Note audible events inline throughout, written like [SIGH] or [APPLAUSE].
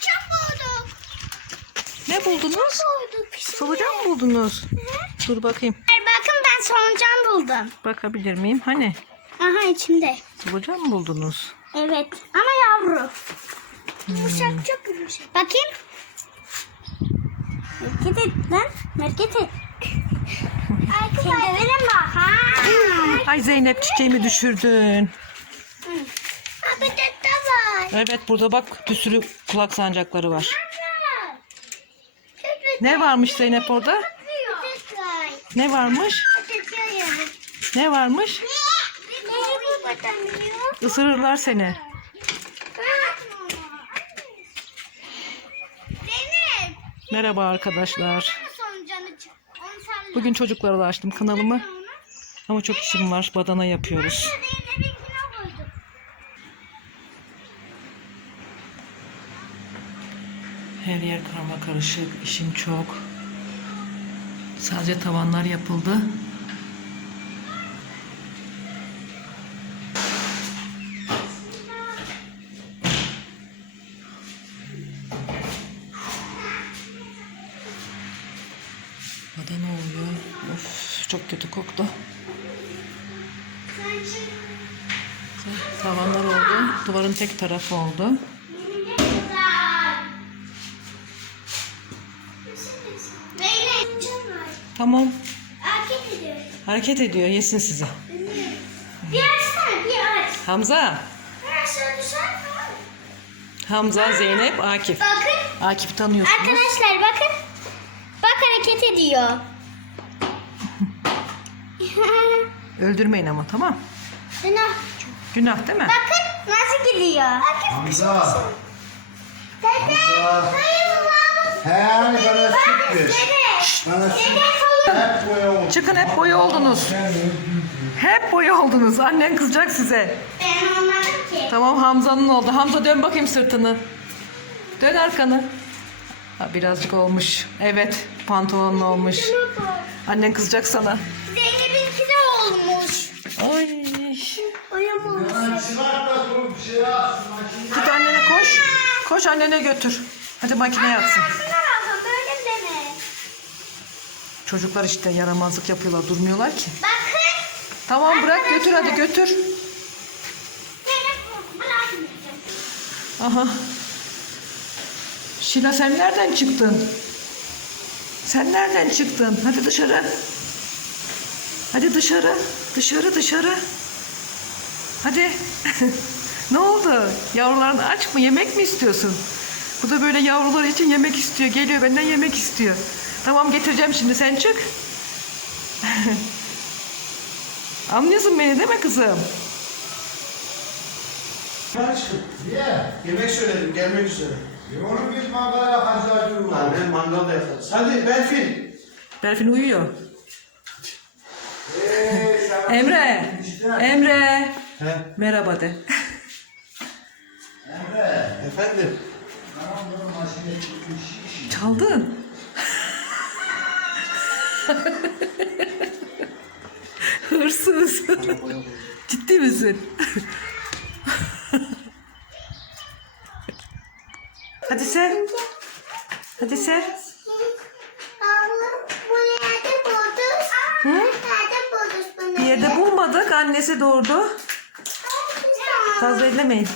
Çok bulduk. Ne buldunuz? Bulduk. Solucan mı buldunuz? Dur bakayım. Bakın ben solucan buldum. Bakabilir miyim? Hani? Aha içinde. Solucan mı buldunuz? Evet ama yavru. Yumuşak çok yumuşak. Bakayım. Hareket et lan. Hareket et. Kendine bak ha. Ay Zeynep çiçeğimi düşürdün. Abi de. Evet burada bak bir sürü kulak sancakları var. Ne varmış Zeynep orada? Ne varmış? Ne varmış? Isırırlar seni. Merhaba arkadaşlar. Bugün çocuklarla açtım kanalımı. Ama çok işim var. Badana yapıyoruz. Her yer karma karışık. işim çok. Sadece tavanlar yapıldı. Badana oluyor. Of çok kötü koktu. Tavanlar oldu. Duvarın tek tarafı oldu. Tamam. Hareket ediyor. Hareket ediyor. Yesin sizi. Bir açsana bir aç. Hamza. Bir aşağı düşer mi? Hamza, Zeynep, Akif. Bakın. Akif'i tanıyorsunuz. Arkadaşlar bakın. Bak hareket ediyor. [LAUGHS] Öldürmeyin ama tamam. Günah. Günah değil mi? Bakın nasıl gidiyor. Hamza. Dede. Hamza. Hayır babam. He bana ver. Dede. Bana süt Çıkın hep boya oldunuz. Hep boya oldunuz. Annen kızacak size. Ben olmadım ki. Tamam Hamza'nın oldu. Hamza dön bakayım sırtını. Dön arkanı. Ha, birazcık olmuş. Evet pantolonun olmuş. Annen kızacak sana. Zeynep'inki de olmuş. Ay. Yapsın. Git annene koş. Koş annene götür. Hadi makineye atsın. Şuna bakın böyle deme. Çocuklar işte yaramazlık yapıyorlar. Durmuyorlar ki. Bakın. Tamam bırak götür hadi götür. Aha. Şila sen nereden çıktın? Sen nereden çıktın? Hadi dışarı. Hadi dışarı. Dışarı dışarı. Hadi. [LAUGHS] ne oldu? Yavruların aç mı? Yemek mi istiyorsun? Bu da böyle yavrular için yemek istiyor. Geliyor benden yemek istiyor. Tamam getireceğim şimdi sen çık. Anlıyorsun beni değil mi kızım? Çıkın. Niye? Yemek söyledim gelmek üzere. E onu biz mangala yakacağız. Annem mangalda yakarız. Hadi Berfin. Berfin uyuyor. Eee sen... [LAUGHS] Emre. Emre. He. Merhaba de. Emre. Efendim. Tamam çıkmış. Çaldın. Hırsız. Ciddi misin? Hadi sev. Hadi sev. Hı? Bir yerde bulmadık. Annesi doğurdu. Fazla ellemeyin.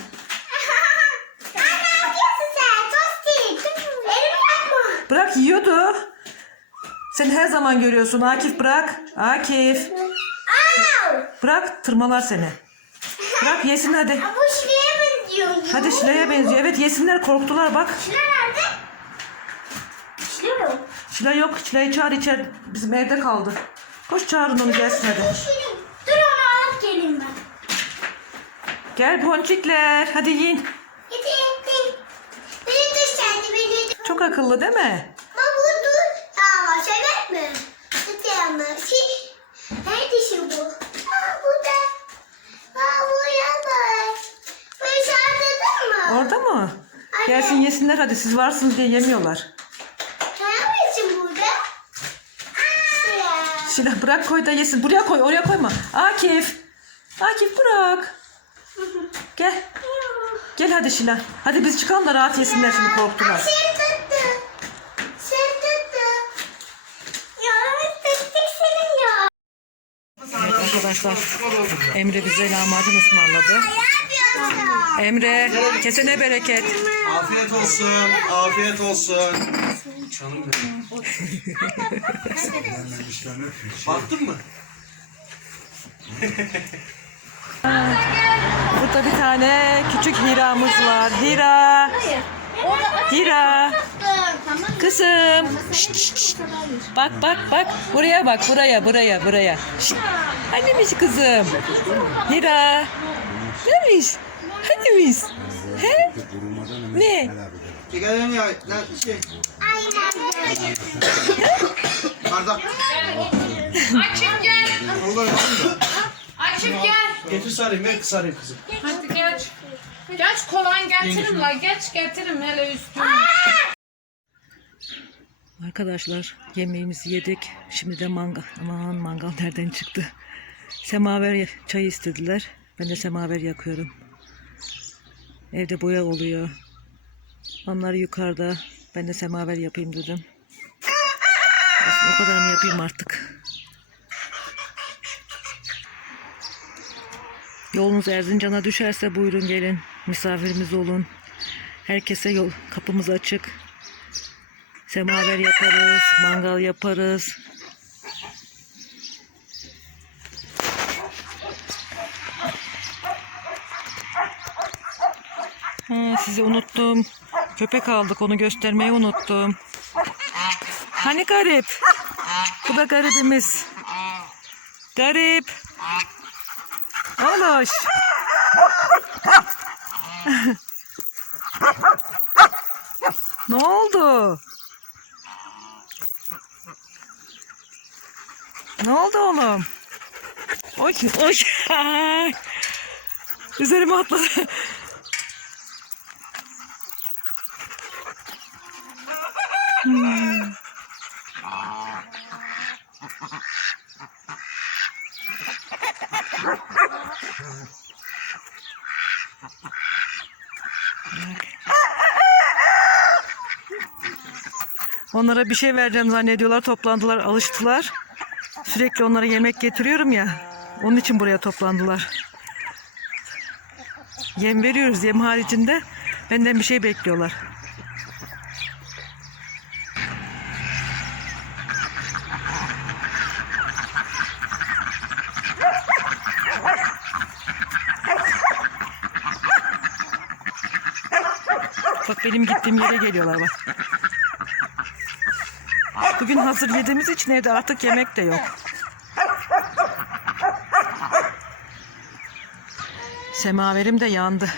Bırak yiyordu. Sen her zaman görüyorsun. Akif bırak. Akif. Bırak tırmalar seni. Bırak yesin hadi. Bu şuraya benziyor. Hadi Şile'ye benziyor. Evet yesinler korktular bak. Şile nerede? Şile mi? Şile yok. Şile'yi çağır içeri. Bizim evde kaldı. Koş çağırın onu gelsin hadi. Şile. Dur onu alıp geleyim ben. Gel ponçikler. Hadi yiyin. Gidi. Beni sen beni. Çok akıllı değil mi? Baba bu dur. Ama sebep mi? Hadi ama. Şey. Nerede şimdi bu? Aa burada. Aa buraya bak. Bu mı? Gelsin yesinler hadi. Siz varsınız diye yemiyorlar. Sen misin burada? Aa. Şile bırak koy da yesin. Buraya koy. Oraya koyma. Akif. Akif bırak. Gel. Gel hadi Şila. Hadi biz çıkalım da rahat yesinler şimdi korktular. Arkadaşlar Emre bize lahmacun ısmarladı. Emre kesene bereket. Afiyet olsun. Afiyet olsun. Canım benim. Baktın mı? Burada bir tane küçük Hira'mız var. Hira. Hira. Kızım. Şşt, şşt. Bak bak bak. Buraya bak. Buraya buraya buraya. Şşt. Hanimiş kızım. Hira. Neymiş? Hanimiş? He? Ne? Gelelim ya. Ne şey? Bardak. Açık gel. Olur? Açık gel. Getir sarayım. Ben sarayım kızım. Hadi geç. Geç kolan getirin la. Geç getirin hele üstüne. Arkadaşlar yemeğimizi yedik. Şimdi de mangal. Aman mangal nereden çıktı? Semaver çay istediler. Ben de semaver yakıyorum. Evde boya oluyor. Onlar yukarıda. Ben de semaver yapayım dedim. Olsun, o kadarını yapayım artık. Yolunuz Erzincan'a düşerse buyurun gelin. Misafirimiz olun. Herkese yol kapımız açık. Semaver yaparız, mangal yaparız. Ha, sizi unuttum. Köpek aldık onu göstermeyi unuttum. Hani garip? Bu da garibimiz. Garip. Oloş. ne oldu? Ne oldu oğlum? Oy, oy. [LAUGHS] Üzerime atladı. Hmm. Onlara bir şey vereceğim zannediyorlar. Toplandılar, alıştılar. Sürekli onlara yemek getiriyorum ya. Onun için buraya toplandılar. Yem veriyoruz yem haricinde. Benden bir şey bekliyorlar. Bak benim gittiğim yere geliyorlar bak. Bugün hazır yediğimiz için evde artık yemek de yok. Semaverim de yandı.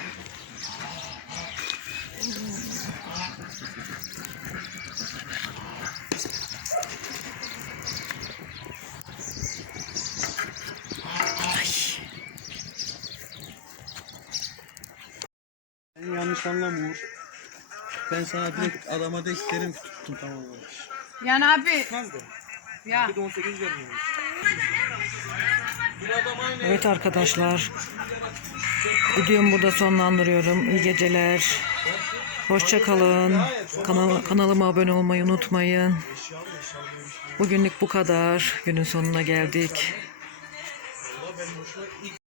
Yanlış anlama. Ben sana direkt adama da isterim tuttum tamam mı? Yani abi. Kanka. Ya. Bir de 18 vermiyormuş. Evet arkadaşlar. Videomu burada sonlandırıyorum. İyi geceler. Hoşça kalın. Kanal, kanalıma abone olmayı unutmayın. Bugünlük bu kadar. Günün sonuna geldik.